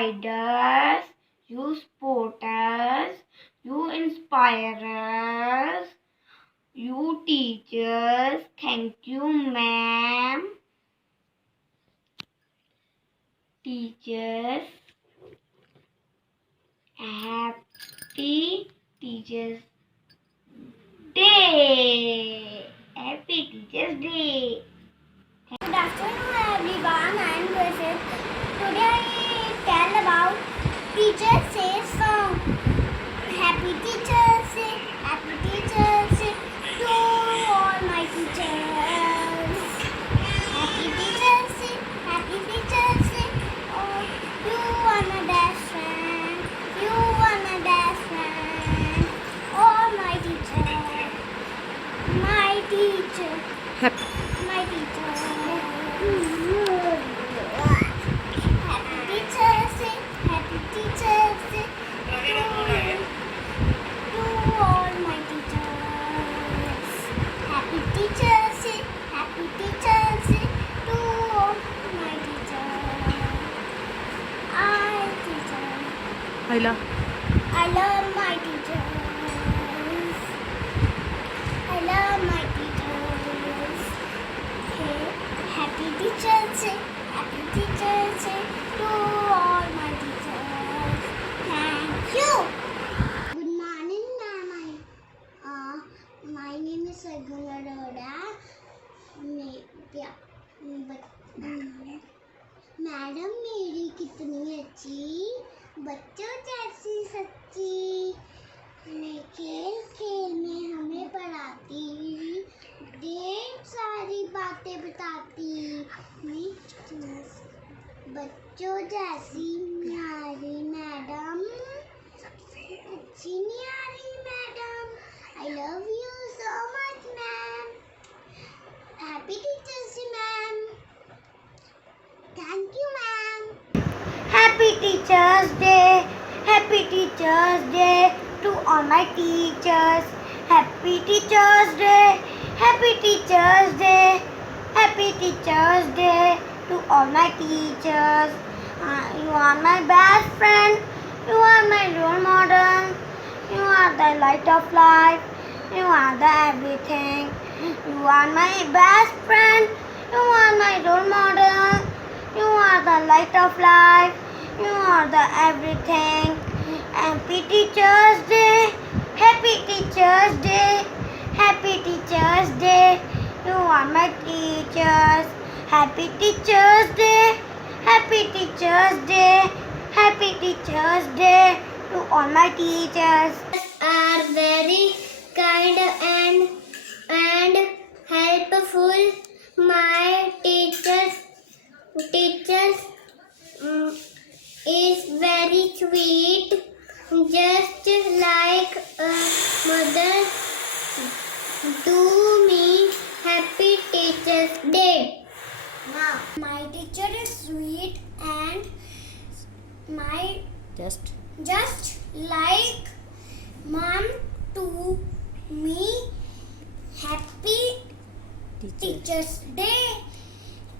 guide us, you support us, you inspire us, you teach us. Thank you, ma'am. Teachers. Happy Teachers Day. Happy Teachers Day. Good afternoon, everyone. I am Grace. Today I tell about Teachers Day song. Happy Teachers Day, Happy Teachers Day to all my teachers. Happy Teachers Day, Happy Teachers Day. Oh, you are my best friend. You are my best friend. All my teachers, my teacher. Happy. My teacher. Happy Teachers Day, Happy Teachers Day to all my teachers. Happy Teachers Day, Happy Teachers Day to all my teachers. I love. I love my teachers. I love my teachers. Okay. Happy Teachers Day, Happy Teachers Day to all my teachers. Thank you. Good morning, ma'am. My name is Sargun Arora. Madam मेरी कितनी अच्छी, बच्चों जैसी सच्ची, खेल खेल में हमें पढ़ाती, ढेर सारी बातें बताती, बच्चों जैसी न्यारी मैडम, अच्छी न्यारी madam. I love you so much, ma'am. Happy Teachers Day, ma'am. Thank you, ma'am. Happy Teachers Day. Happy Teachers Day to all my teachers. Happy Teachers Day. Happy Teachers Day. Happy Teachers Day to all my teachers. You are my best friend. You are my role model. You are the light of life. You are the everything. You are my best friend. You are my role model. You are the light of life. You are the everything. Happy Teachers Day. Happy Teachers Day. Happy Teachers Day. You are my teachers. Happy Teachers Day. Happy Teachers Day. Happy Teachers Day to all my teachers. Are very kind and helpful. My teachers is very sweet, just like a mother to me. Happy Teachers Day. Wow. My teacher is sweet and my Just. like mom to me. Happy Teachers Day.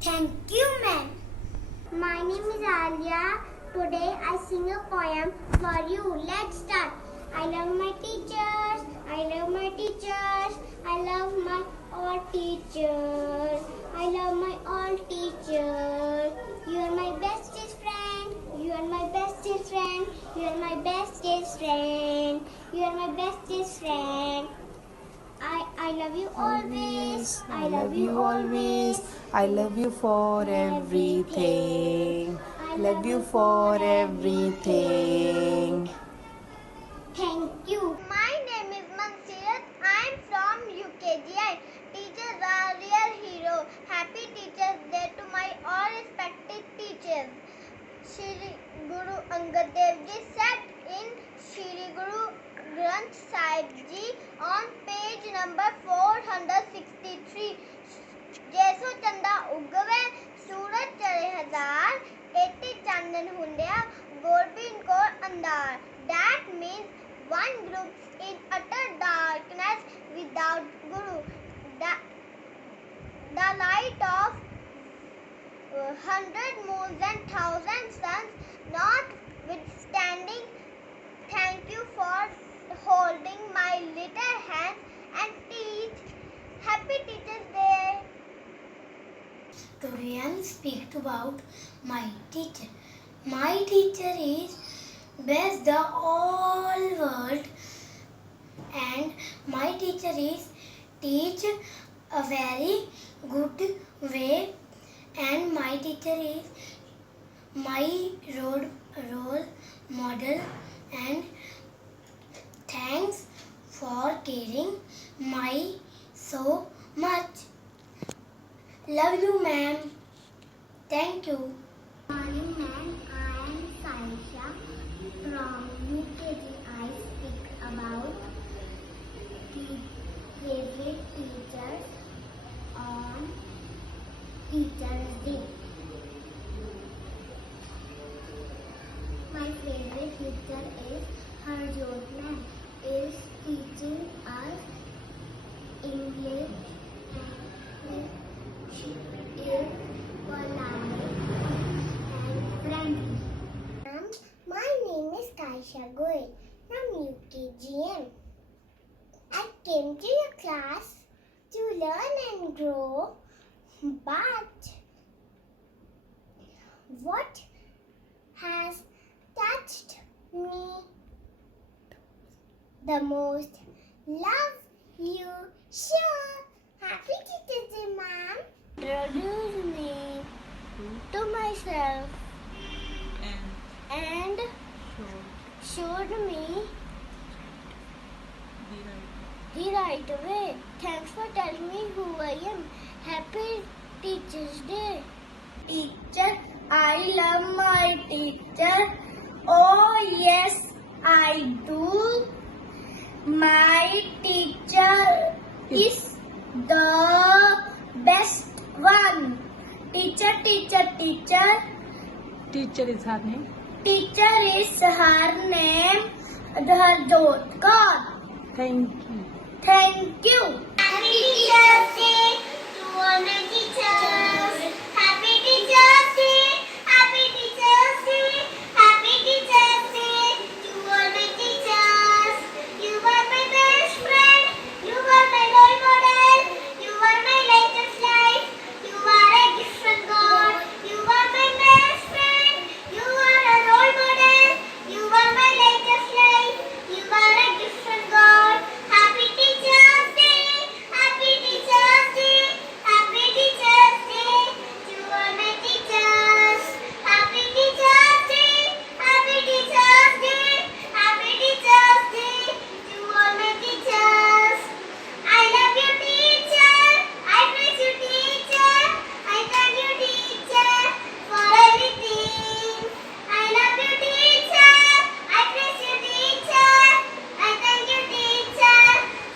Thank you, ma'am. My name is Alia. Today I sing a poem for you. Let's start. I love my teachers. I love my teachers. I love my all teachers. I love my all teachers. You are my bestest friend. You are my bestest friend. You are my bestest friend. You are my bestest friend. I love you always. I love you always. I love you for everything. Love you for everything. Thank you. My name is Mansirat. I am from UKGI. Teachers are real hero. Happy Teachers Day to my all respected teachers. Shri Guru Angad Dev Ji said in Shri Guru Granth Sahib Ji on page number 463. जैसो चंदा उगवे सूरज चढ़े हजार, एते चांदन हुंदिया गोरबीन को अंधार. That means one group in utter darkness without Guru. The light of 100 moons and 1,000 suns, notwithstanding, thank you for holding my little hand and teach. Happy Teacher's Day. Today I am speak about my teacher. My teacher is best the all world, and my teacher is teach a very good way, and my teacher is my role model, and thanks for caring my so much. Love you, ma'am. Thank you. Morning, ma'am. I am Saisha from UKG. I speak about the favorite teachers on Teacher's Day. My favorite teacher is Harjot ma'am. Is teaching us English, and she is polite and friendly. My name is Kaisha Goel from UKGM. I came to your class to learn and grow, but what has touched me the most? Love you, sure. Happy Teacher's Day, ma'am. Introduce me to myself and showed me the right way. Thanks for telling me who I am. Happy Teacher's Day. Teacher, I love my teacher. Oh yes, I do. My teacher is the best one. Teacher, teacher, teacher. Teacher is her name. Teacher is her name, Harjot Kaur. Thank you. Thank you. Happy Teacher's Day to all my teachers. Happy Teacher's Day. Happy Teacher's Day. Happy Teacher's Day to all my teachers. You are my best friend. You are my role model. You are my light of life. You are a gift from God. You are my best friend. You are a role model. You are my light of life. You are a gift from God. Happy Teacher's Day. Happy Teacher's Day. Happy Teacher's Day to all my teachers. Happy Teacher's Day. Happy Teacher's Day. Happy Teacher's Day to all my teachers. I love you, teacher. I praise you, teacher. I thank you, teacher, for everything. I love you, teacher. I praise you, teacher. I thank you, teacher,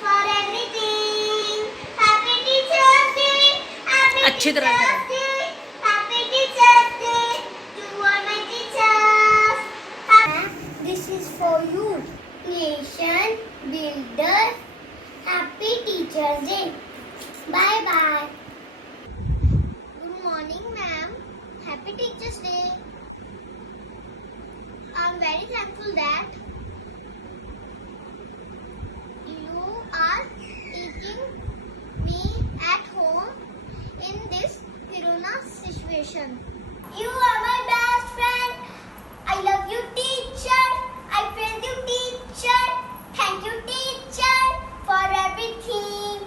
for everything. Happy Teacher's Day. Happy अच्छी तरह से Teacher's Day. Happy Teacher's Day to all my teachers. This is for you, nation builder. Happy Teacher's Day. Bye bye. Good morning, ma'am. Happy Teacher's Day. I'm very thankful that you are teaching me at home in this Corona situation. You are my best friend. I love you, teacher. I praise you, teacher. Thank you, teacher, for everything.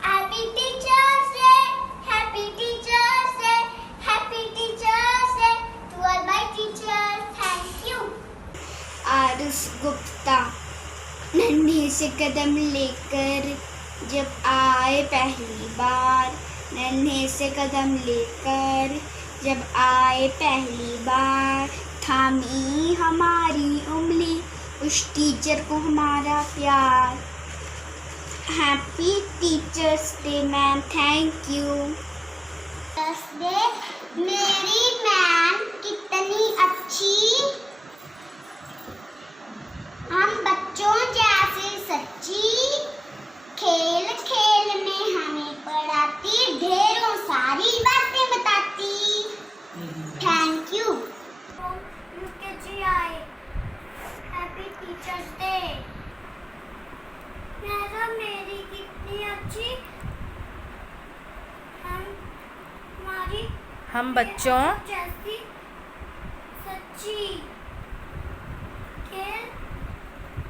Happy Teacher's Day. Happy Teacher's Day. Happy Teacher's Day to all my teachers. Thank you. Aarush Gupta. नन्हे से कदम लेकर जब आए पहली बार, नन्हे से कदम लेकर जब आए पहली बार, थामी हमारी उंगली उस टीचर को हमारा प्यार। Happy teachers day ma'am, thank you. मेरी मैम कितनी अच्छी, हम बच्चों जैसे सच्ची, खेल खेल में हमें पढ़ाती, ढेरों सारी बातें बताती। Teachers day. मैडम मेरी कितनी अच्छी, हमारी हम बच्चों जैसी सच्ची,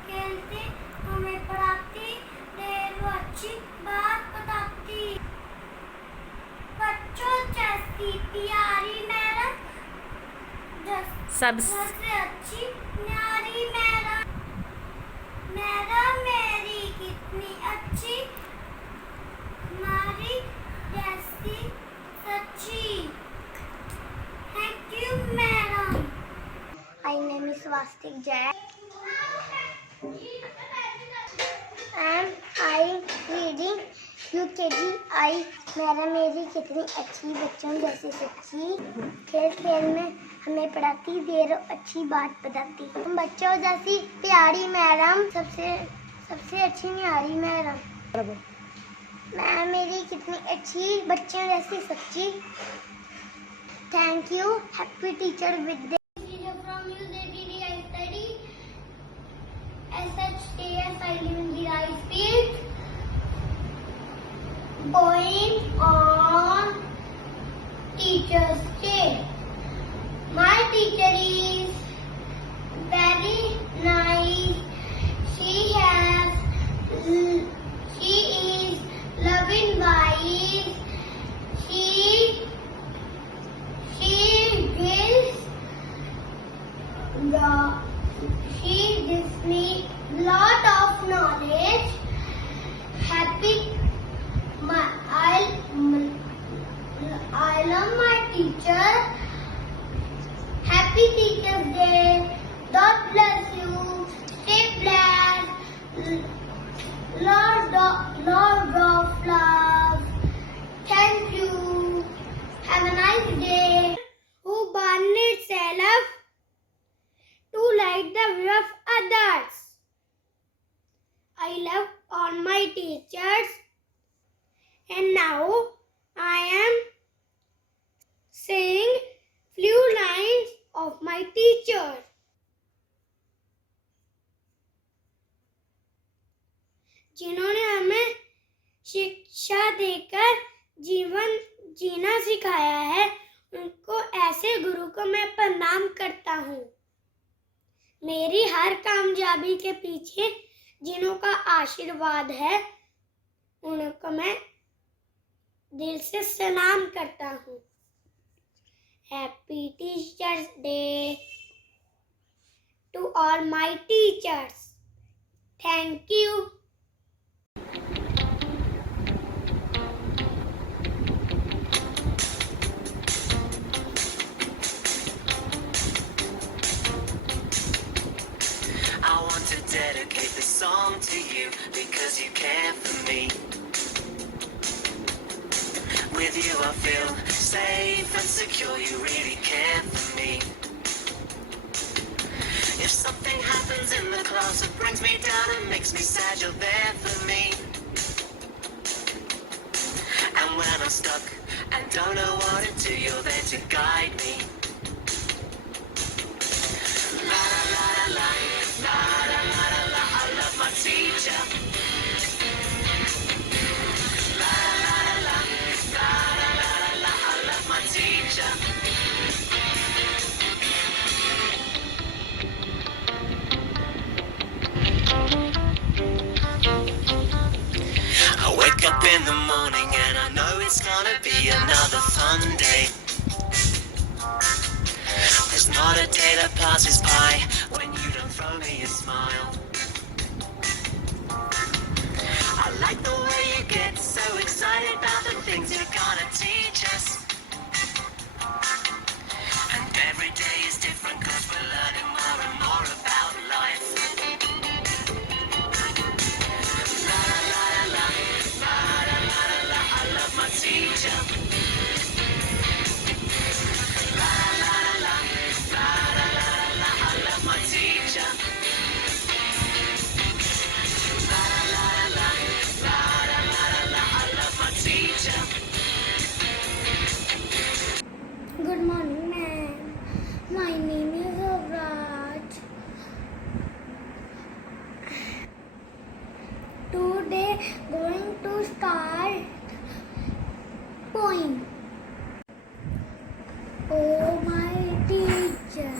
खेलते हमें पढ़ाती, ढेरों अच्छी बात बताती। बच्चों जैसी प्यारी मैडम, सबसे अच्छी न्यारी मैडम। मैडम मेरी कितनी अच्छी, हमारी जैसी सच्ची। Thank you madam. My name is Swastik Jay and I reading UKG I। Madam मेरी कितनी अच्छी, बच्चों जैसी सच्ची, खेल खेल में हमें पढ़ाती, ढेरों अच्छी बात बताती। हम बच्चों जैसी प्यारी मैडम, सबसे अच्छी न्यारी मैडम। मैम मेरी कितनी अच्छी, बच्चों जैसी सच्ची। Thank you, happy teacher with day. From you they really I study, as such day as I live in the right field. Going on Teachers Day. My teacher is very nice. She is loving wise. She gives me lot of knowledge. I love my teacher. Happy Teachers Day. God bless you. Stay blessed. Lord of love. Thank you. Have a nice day. Who born itself to light the way of others. I love all my teachers, and now I am saying few lines of my teacher. जिन्होंने हमें शिक्षा देकर जीवन जीना सिखाया है, उनको ऐसे गुरु को मैं प्रणाम करता हूँ। मेरी हर कामयाबी के पीछे जिन्हों का आशीर्वाद है, उनको मैं दिल से सलाम करता हूँ। Happy teachers day to all my teachers. Thank you. I want to dedicate this song to you because you care for me. With you I feel safe and secure, you really care for me. If something happens in the class that brings me down and makes me sad, you're there for me. And when I'm stuck and don't know what to do, you're there to guide me. La la la la la la la la la, I love my teacher. La la la la la la la la, I love my teacher. I wake up in the morning and I know it's gonna be another fun day. There's not a day that passes by when you don't throw me a smile. I like the way you get so excited about the things you're gonna teach us. And every day is different 'cause we're learning more and more about life. La la la la la la la la la, I love my teacher. La la la la la la la la, I love my teacher. going to start poem. Oh my teacher,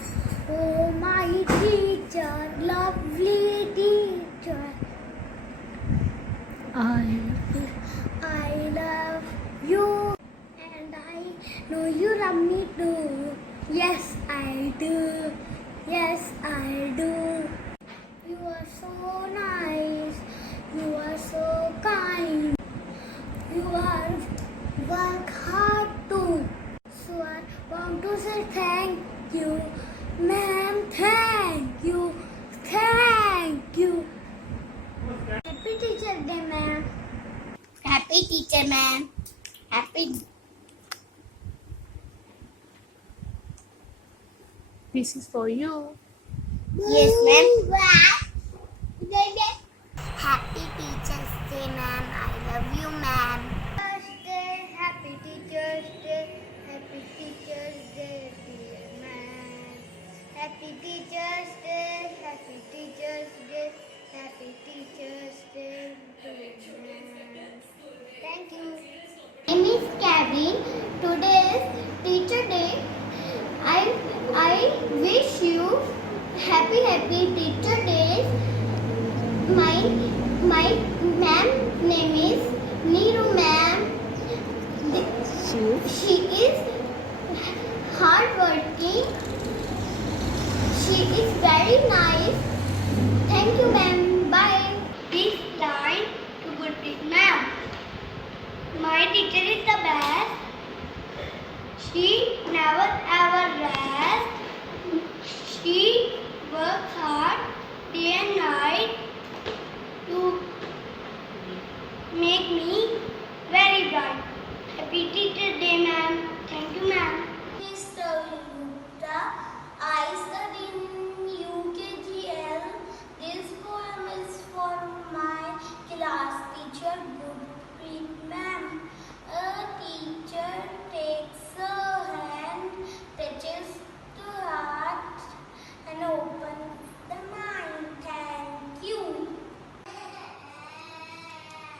lovely teacher, I love you, and I know you love me too. Yes, I do. Yes, I do. You are so nice. You are so kind. You are work hard too. So I want to say thank you, ma'am. Thank you. Thank you. Happy Teacher Day, ma'am. Happy Teacher, ma'am. Happy. This is for you. Yes, ma'am. Happy Teacher's Day, ma'am. I love you, ma'am. Happy Teacher's Day. Happy Teacher's Day, dear ma'am. Happy Teacher's Day. Happy Teacher's Day. Happy Teacher's Day, dear ma'am. Thank you. My name is Kevin. Today is Teacher Day. I wish you happy Teacher Days. My ma'am name is Neeru ma'am. She is hardworking. She is very nice. Thank you, ma'am. Bye. This line to Gurpreet ma'am. My teacher is the best. She never ever rests. She works hard day and night to make me very bright. Happy Teacher Day, ma'am. Thank you, ma'am. Mr. Gupta, I study in UKGL. This poem is for my class teacher, Gurpreet ma'am. A teacher takes a hand, touches the heart, and opens the mind. Thank you.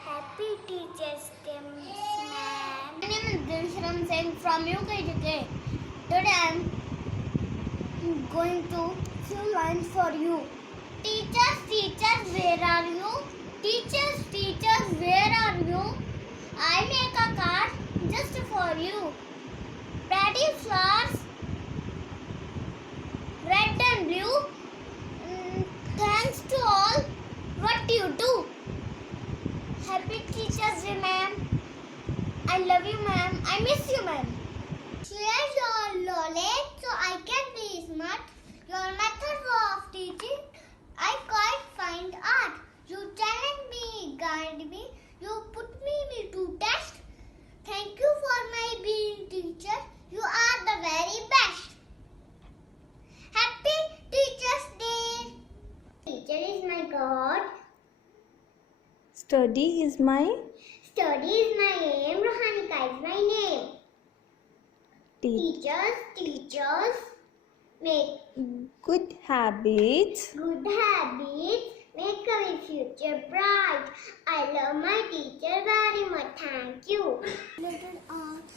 Happy Teacher's Day, ma'am. My name is Dilshram Singh from UKGK. Today I am going to few lines for you. Teachers, where are you? Teachers, where are you? I make a card just for you. Pretty flowers, red and blue. Thanks to all what you do. Happy Teacher's Day, ma'am. I love you, ma'am. I miss you, ma'am. Share your knowledge so I can be smart. Your method of teaching, I quite find art. You challenge me, guide me. You put me to test. Thank you for my being teacher. You are the very best. Happy Teacher's Day. Teacher is my God. Study is my Study is my aim. Rohanika is my name. Teachers make good habits. Make our future bright. I love my teacher very much. Thank you. Little art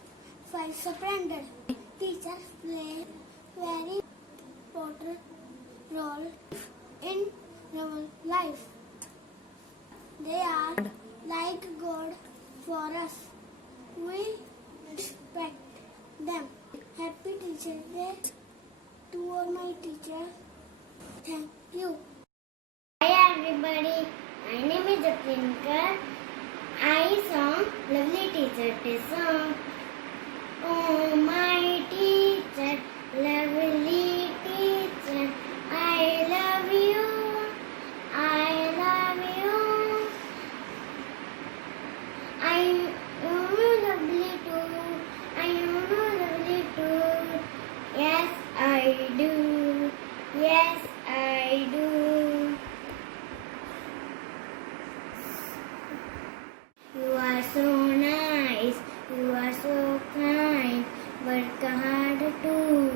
for surrender. Teachers play very important role in our life. They are like God for us. We respect them. Happy Teacher Day to all my teachers. Thank you. Hi everybody. My name is Twinkle. I song Lovely Teacher Day song. Oh my teacher, lovely teacher, I love you. I love you. I know you lovely too. I know you lovely too. Yes, I do. Yes, I do. You are so nice. You are so kind. Work hard too.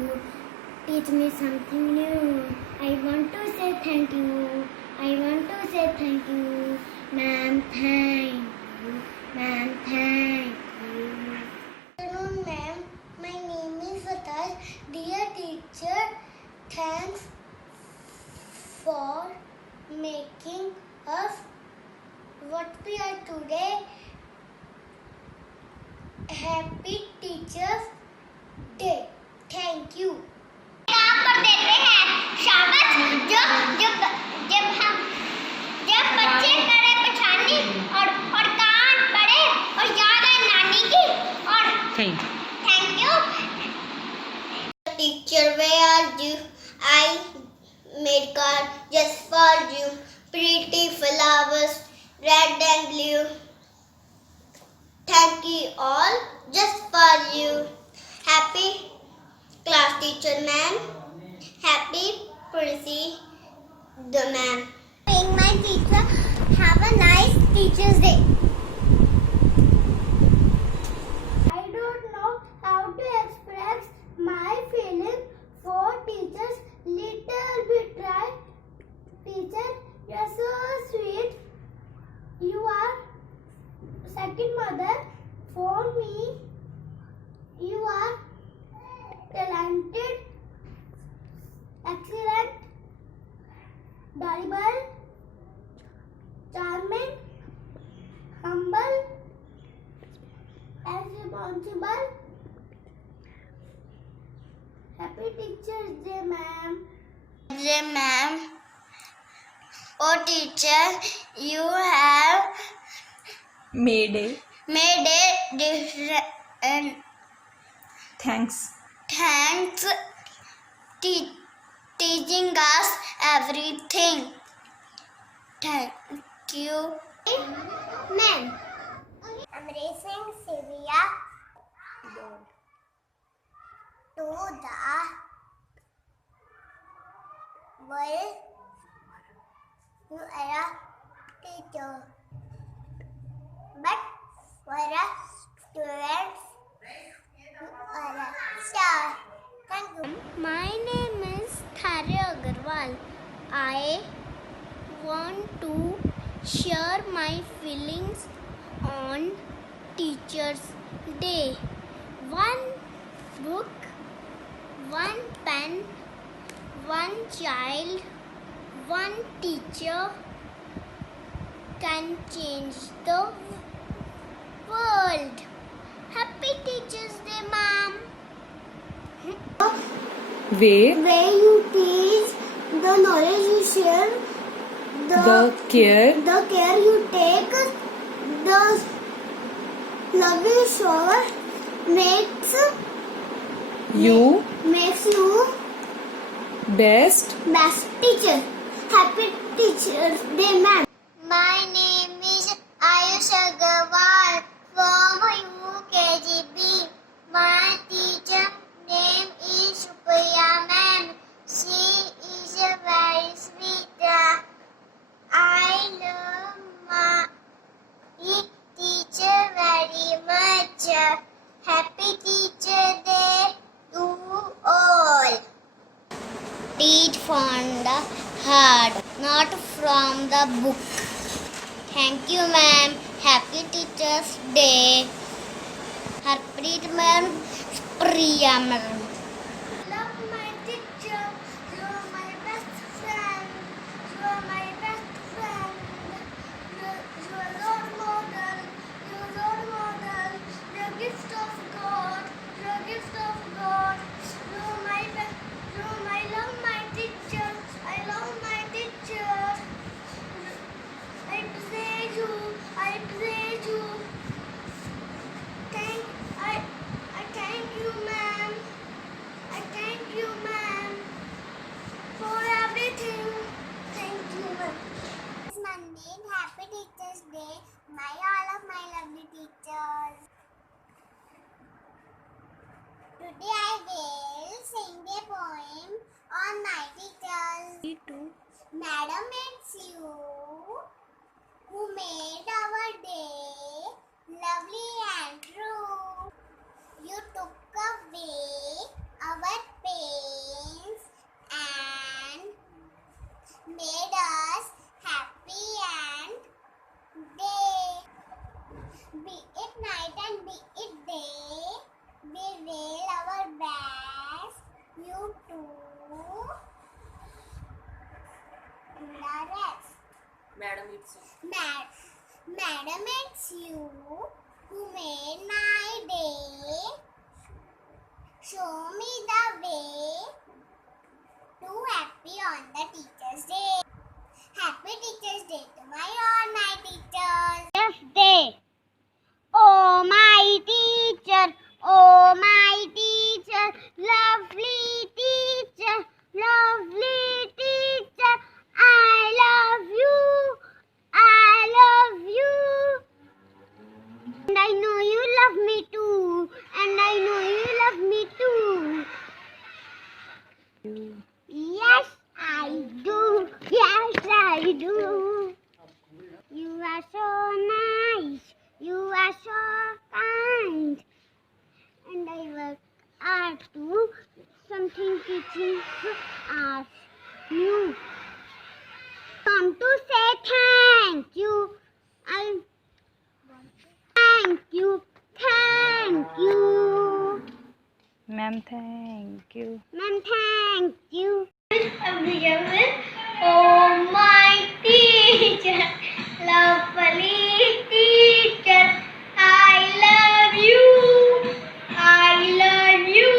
Teach me something new. I want to say thank you. I want to say thank you. Ma'am, thank you. Ma'am, thank you. Good afternoon, ma'am. My name is Vikas. Dear teacher, thanks for making us what we are today. Happy Teachers Day. Thank you. यहाँ पर देते हैं शाबाश जब बच्चे करे पछानी और कान पड़े और याद है नानी की और Thank you. thank you. Teacher, where are you? I made card just for you. Pretty flowers, red and blue. Thank you all, just for you. Happy class teacher ma'am. Happy Prissy the ma'am. Being my teacher, have a nice Teacher's Day. I don't know how to express my feeling for teachers. Little bit try. Teacher, you're so sweet. You are second mother for me. You are talented, excellent, adorable, charming, humble, and responsible. Happy Teacher's Day, ma'am. Day, ma'am. Oh, teacher, you have Made a made a difference. thanks. Thanks teaching us everything. Thank you. Ma'am. I'm racing Sylvia to the world. You are a teacher. But for us students, you are a star. Thank you. My name is Thare Agarwal. I want to share my feelings on Teacher's Day. One book, one pen, one child, one teacher can change the world. Happy Teacher's Day, ma'am. Where You teach, the knowledge you share, the care the care you take, the love you show makes you you best. best teacher. Happy Teacher's Day, ma'am. My name is Ayush Agarwal from UKGB. My teacher name is Supriya ma'am. She is very sweet. I love my teacher very much. Happy Teacher Day to all. Teach from the heart, not from the book. Thank you, ma'am. Happy Teacher's Day. Harpreet ma'am, Priya ma'am. Love my teacher. You are my best friend. You are my best friend. You are role model. You are role model. You are gift of God. You are gift of God. You are my best. You are my love my teacher. I love my teacher. I praise you. I praise you. I thank you, ma'am. I thank you, ma'am, for everything. Thank you, ma'am. It's Monday. Happy Teacher's Day. Bye, all of my lovely teachers. Today I will sing a poem on my teachers. Madam, it's you who made our day lovely and true. You took away our pains and made us happy and to the rest. Madam, it's Madam, it's you who made my day. Show me the way to happy on the Teacher's Day. Happy Teacher's Day to all my teachers. Teacher's Day. Oh my teacher, oh my teacher, lovely teacher, lovely teacher. I love you, I love you. And I know you love me too, and I know you love me too. Yes, I do, yes, I do. You are so nice, you are so kind, and I work hard to something teaching us new. Come to say thank you. Thank you, thank you. Ma'am, thank you. Ma'am, thank you. Oh my teacher, lovely teacher, I love you, I love you.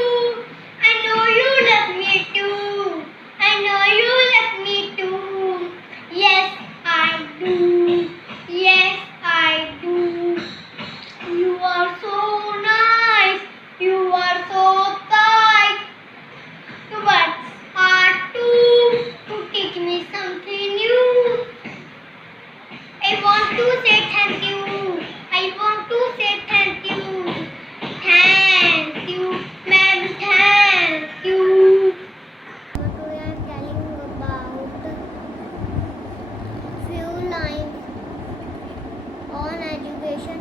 I know you love me too, I know you love me too. Yes, I do, yes, I do. You are so nice, you are so kind. But hard to teach me something new. I want to say thank you. I want to say thank you. Thank you, ma'am. Thank you. What we are telling about few lines on education.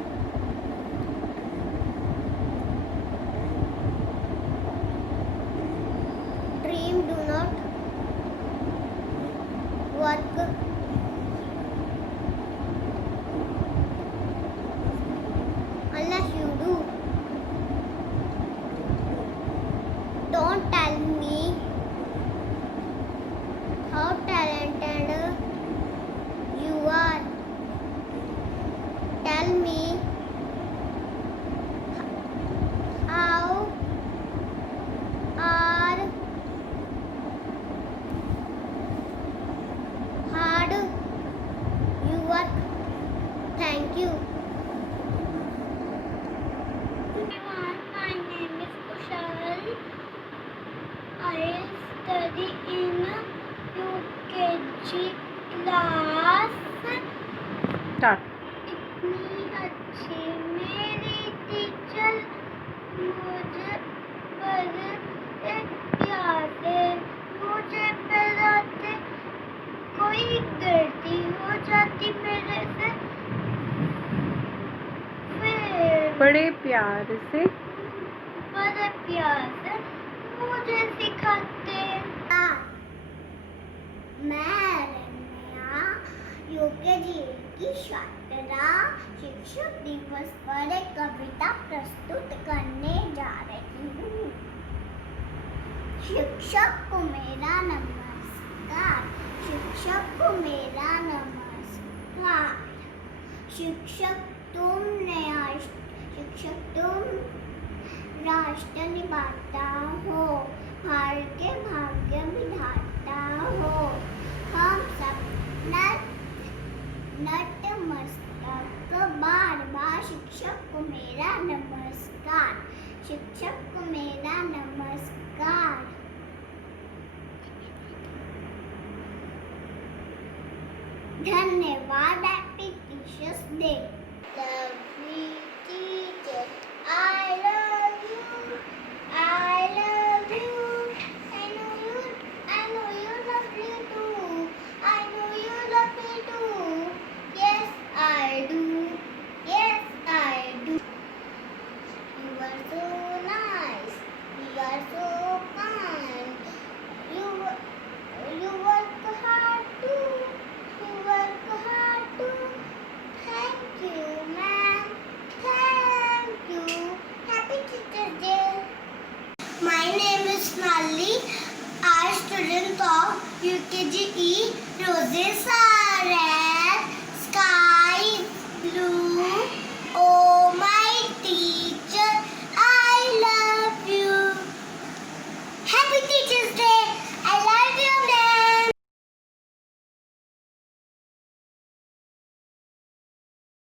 Dream, do not work unless you do. Don't tell me how talented you are. Tell me how are hard you work. Thank you. Everyone, my name is Kushal. I study in UKG class. Start. इतनी अच्छी मेरी teacher मुझे पढ़ते प्यारे मुझे पढ़ाते कोई गलती हो जाती मेरे से फिर बड़े प्यार से बड़े प्यार से मुझे सिखाते। मैं रम्या यूकेजी की छात्रा शिक्षक दिवस पर एक कविता प्रस्तुत करने जा रही हूँ। शिक्षक को मेरा नमस्कार, शिक्षक को मेरा नमस्कार। शिक्षक तुम राष्ट्र निभाता हो, भारत के भाग्य विधाता हो। हम सब नतमस्तक बार बार शिक्षक को मेरा नमस्कार, शिक्षक को मेरा नमस्कार। धन्यवाद। Happy teachers day. Lovely teacher, I love you, I love you. I know you love me too. I know you love me too. Yes, I do. Yes, I do. You are so nice. You are so kind. You work hard too. You work hard too. Thank you, ma'am. Thank you. Happy Roses are